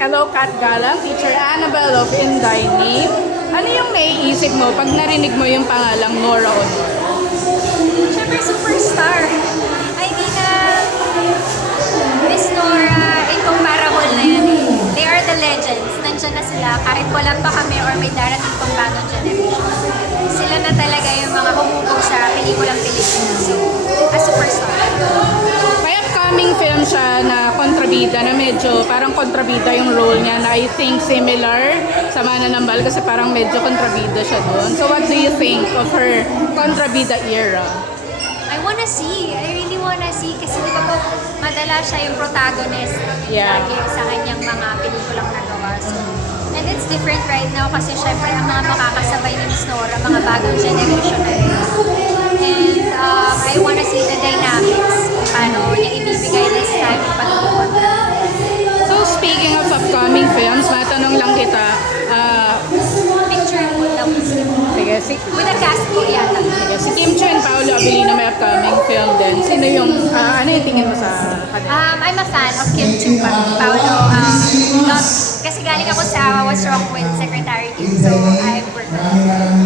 Hello, Kat Galang, Teacher Annabelle of Inday Name. Ano yung naiisip mo pag narinig mo yung pangalang Nora Honor? Siyempre, superstar. I mean, Miss Nora, incomparable na yan eh. They are the legends. Nandiyan na sila. Kahit wala pa kami or may darating pang bagong generation. Sila na talaga yung mga humubog sa pelikulang Pilipinas. So, a superstar. May upcoming film siya na kontrabida na medyo parang kontrabida yung role niya na I think similar sa Mananambal kasi parang medyo kontrabida siya doon. So what do you think of her kontrabida era? I wanna see. I really wanna see. Kasi di ba po, madala siya yung protagonist lagi sa kanyang mga pelikulang nagawa. So, and it's different right now kasi syempre ang mga makakasabay ni Miss Nora, mga bagong generation na rin. And I wanna see the dynamics kung paano niya ibibigay this time yung pagkakot. So speaking of upcoming films, matanong lang kita, Picture mo daw. sige, With a cast po yata. si Kim Chiu and Paolo Abilino may upcoming film din. Sino yung, ano yung tingin mo sa kanila? I'm a fan of Kim Chiu Paolo. Kasi galing ako sa What's Wrong with Secretary Kim. So, I've worked with him.